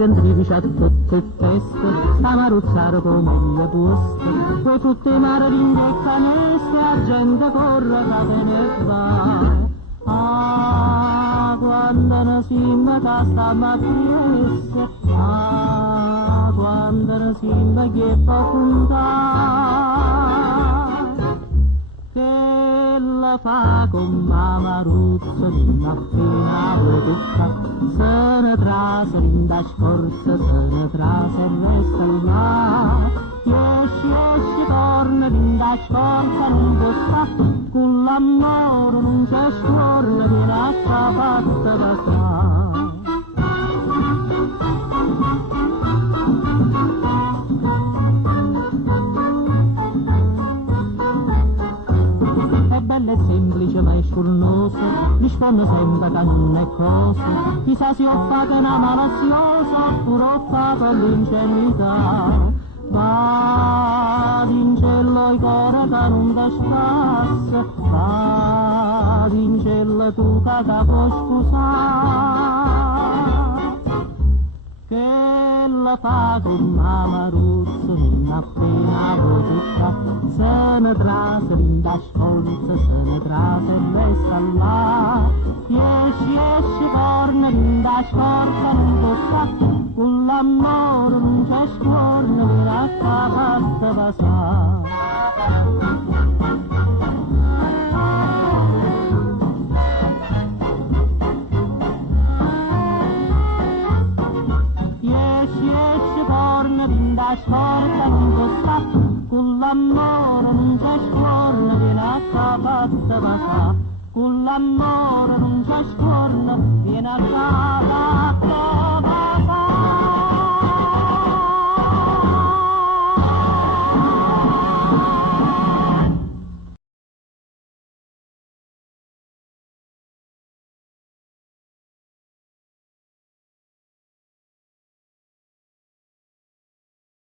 rientrivici a tutte le feste, sta maruzzare come le buste, poi tutte maraviglie e caneste, la gente corre da penetrare. Ah, quando ne sindaca sta mattinesse, ah, quando ne sindaca che fa puntare, che la fa con mamma Ruzzo, non appena tutta, se ne trase l'inda scorsa, se ne trase e resta là, esci, torna l'inda scorsa, non può stare, con l'amore non c'è scorna, viene a fa fatta da strada. Bella e semplice ma è scornosa, risponde sempre che non è cosa, chissà se ho fatto una malaziosa oppure ho fatto l'ingenuità. Va d'incello i cuore che non ti spassa, va d'incello tu che ti puoi scusare, che la fa con mamma Ruzzo, non appena tutta, se ne trase l'inda scorsa, se ne trase e resta là, esci, torna l'inda scorsa, non può stare, con l'amore non c'è scorna, mi raccapatta passare. Esci, torna l'inda scorsa, non può stare, con l'amore non c'è scorna, viene a capatta passare, con l'amore non c'è scorna, viene a capatta.